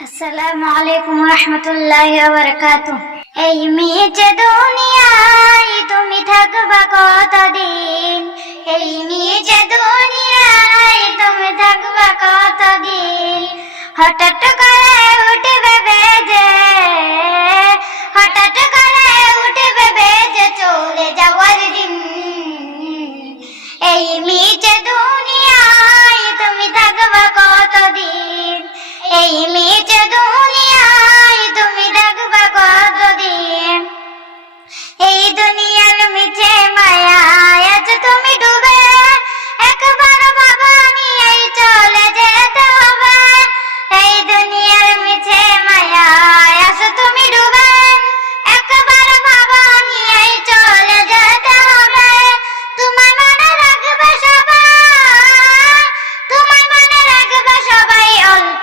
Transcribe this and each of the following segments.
আসসালামু আলাইকুম রহমতুল্লাহ বারকাত এই মেয়ে দুনিয়ায় তুমি থাকবা কতদিন? এই মেয়ে দুনিয়ায় তুমি থাকবা কতদিন? হঠাৎ করে উঠবে বেজে হঠাৎ করে উঠবে বেজে চলে যাওয়ার দিন। এই মেয়ে দুনিয়ায়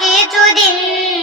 কিছুদিন